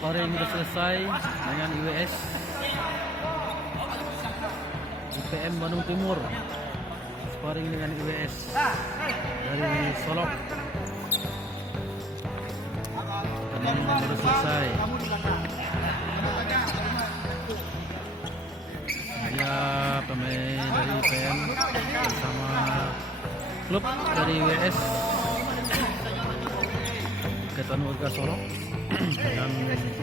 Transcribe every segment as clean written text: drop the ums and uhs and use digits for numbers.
Sparring sudah selesai dengan IWS IPM Bandung Timur. Sparring dengan IWS dari Solok. Pertandingan baru selesai. Ya, pemain dari IPM bersama klub dari IWS Ikatan Warga Solok dan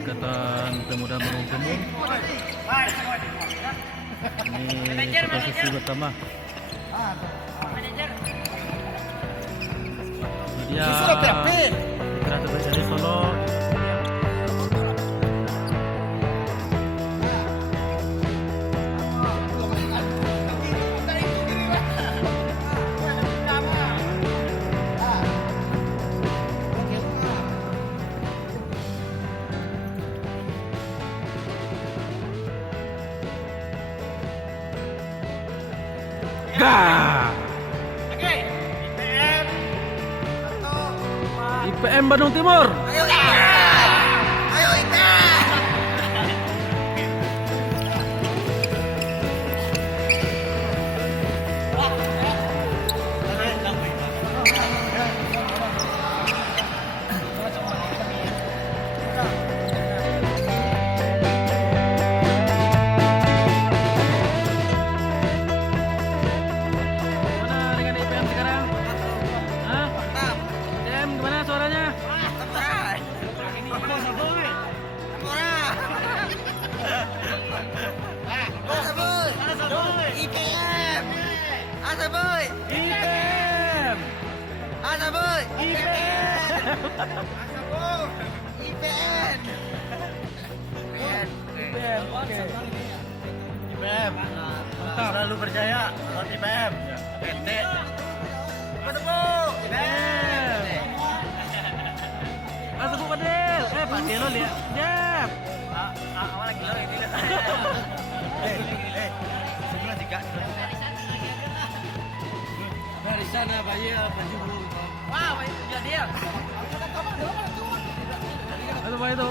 Ikatan Pemuda Bandung Timur. Ini satu sesi pertama. Dia Ikatan dari Solok. IPM Bandung Timur. Ayo IPM. IPM selalu berjaya lawan IPM. PT IPM. Masuk Padel. Padel lo lihat. Jap. Awal lagi lo ini. Sebelah tiga. Dari sana bayi baju belum. Wah, bayi dia. Itu apa itu?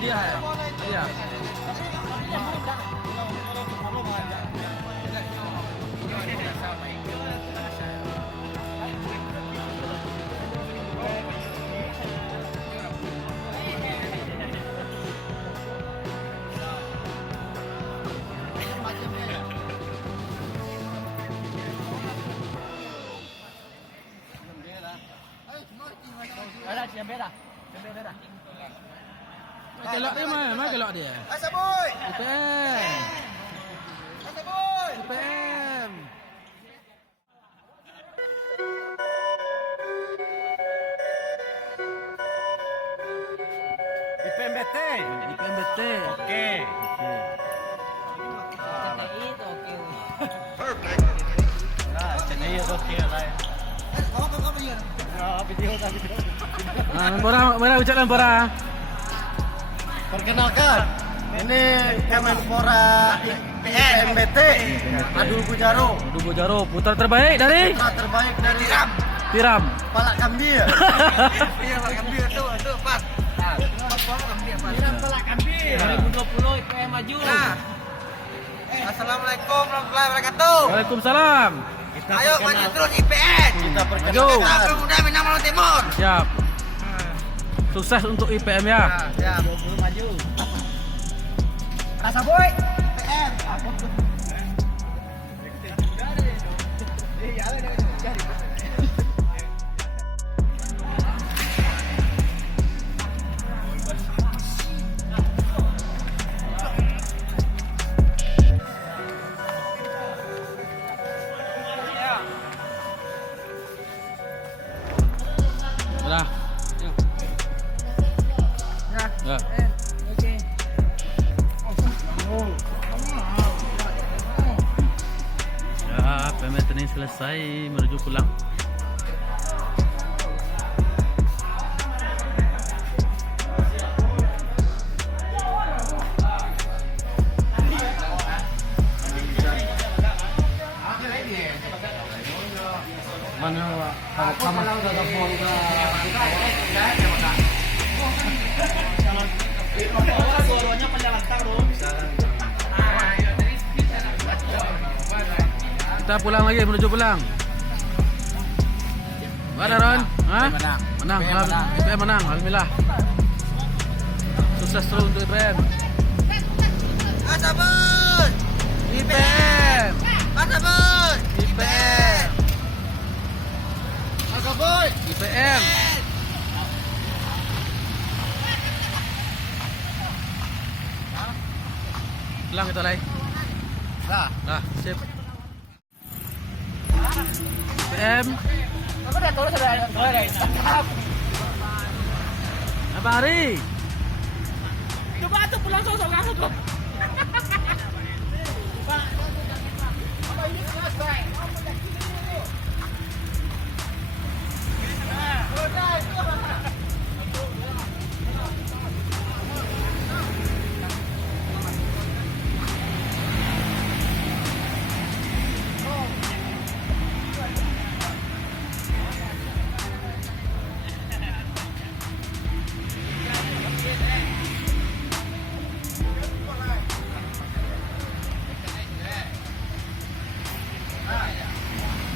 Dia ya? Iya. Kelak dia mana kelak dia? Asa boy. IPM. Asa boy. IPM. IPM BT. IPM BT. Oke. Perfect. Nah, CTI itu oke lah. Video. Nah, mana ucap Lempora? Perkenalkan, ini Kemenpora IPMBT Adul Bujaro. Adul Bujaro, putra terbaik dari Terbaik dari Piram. Palak Kambir. Iya, Palak Kambir tuh pas. Piram Palak Kambir. 2020 IPM maju. Nah. Assalamualaikum warahmatullahi wabarakatuh. Waalaikumsalam. Ayo maju terus IPN. Kita perkenalkan Pemuda Bandung Timur. Siap. Sukses untuk IPM ya. Siap. Maju. Rasa boy. IPM. Udah. Ya. Ya, pemain ini selesai menuju pulang. Mana sama Dua-duanya penyelenggaraan dong. Kita pulang lagi, menuju pulang. Mana Ron? Hah? Menang. IPM menang. Alhamdulillah. Sukses terus untuk IPM. Asabun. IPM. Asabun. IPM. Asabun. IPM. Pulang kita lagi. Nah, sip. IPM. Aku udah tahu sudah. Apa hari? Coba tuh pulang sosok kamu tuh.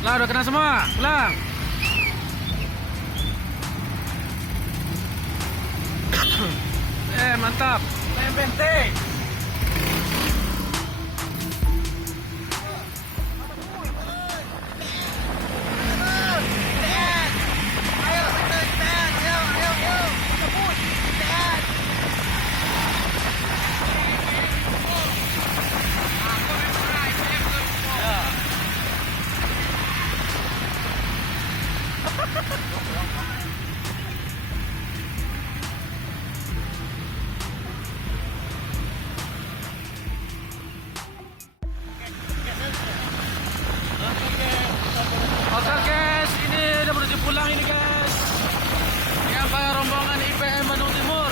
Pulang, udah kena semua. Pulang. Mantap. Penting. Oke guys, ini udah menuju pulang ini guys. Yang para rombongan IPM Bandung Timur.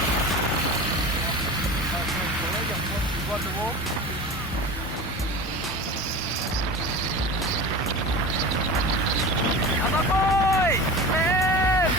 Apa boy? IPM.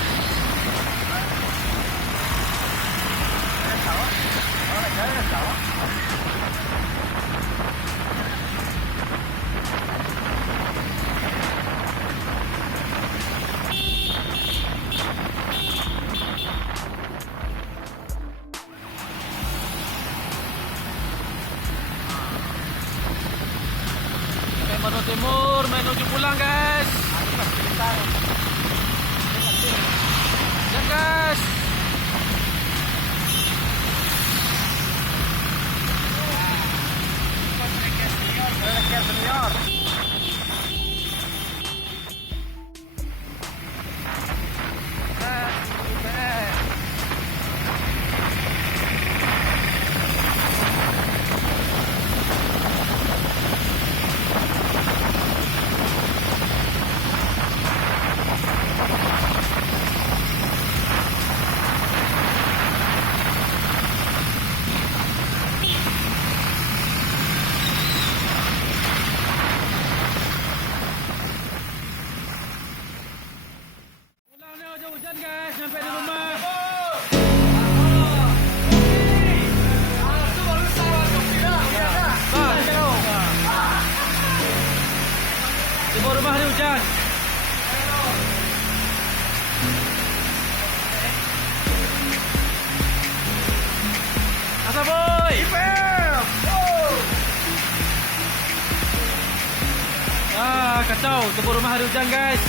Bandung Timur menuju pulang guys. Ya guys. Pulang nih, hujan guys, sampai di rumah. Di bawah rumah ada hujan. Asa boy. IPM. Kacau, di bawah rumah ada hujan guys.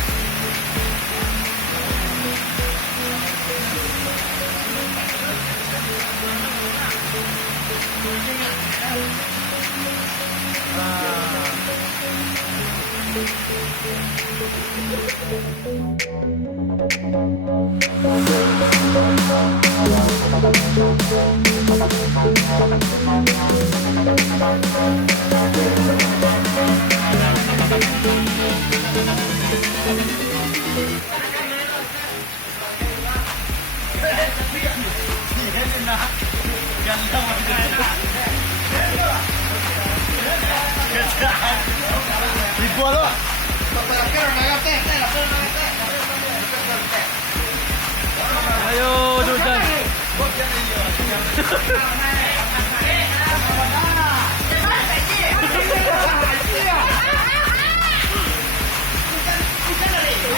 Ayo, hujan.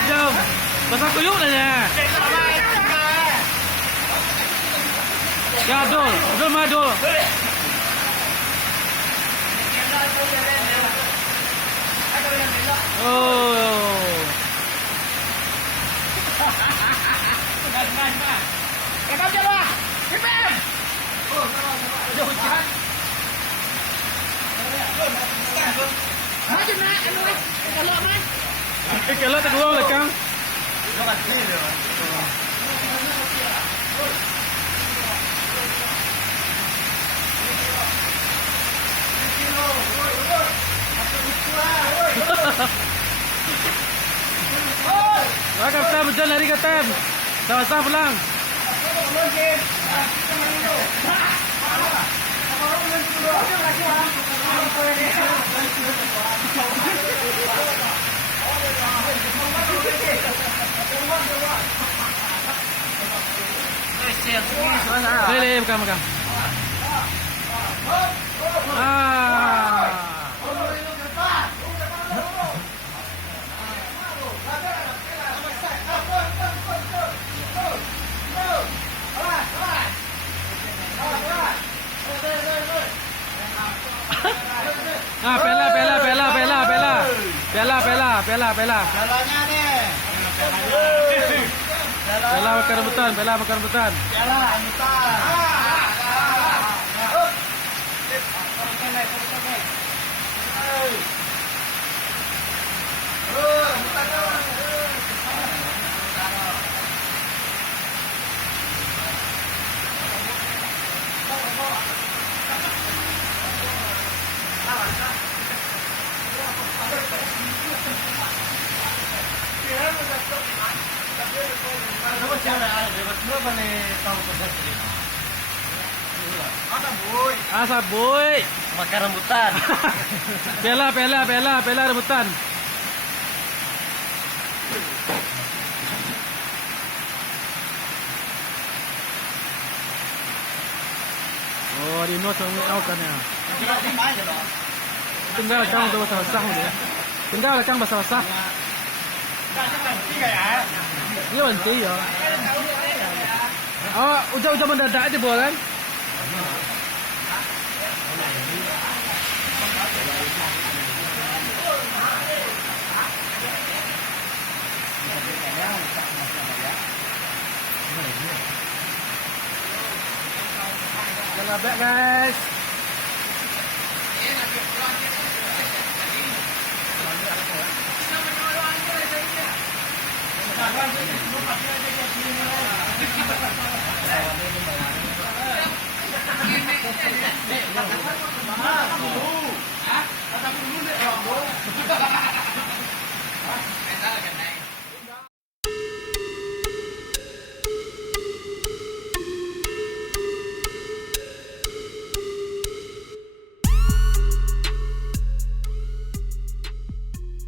Jom. Pasang kuyuk dah ya. Ya, Abdul. Abdul madu. Oh. Cakap je lah. Ipem. Maju nak, kalau nak. Kalau tak keluar belakang. Wah, Kapten berjalan lari Kapten. Sama-sama pulang. Boleh, bukan. Ah. Ah, pela. Jalannya nih. Pela makan rambutan. Jalan, rambutan. Asa boy. Makan rambutan. Pela rambutan. Oh, di no sama au kan ya. Tinggal kang tu basah-basah dia. Tinggal kang basah-basah. Dia berhenti ya. Oh, hujan-hujan mendadak aja boleh kan? Jangan back guys.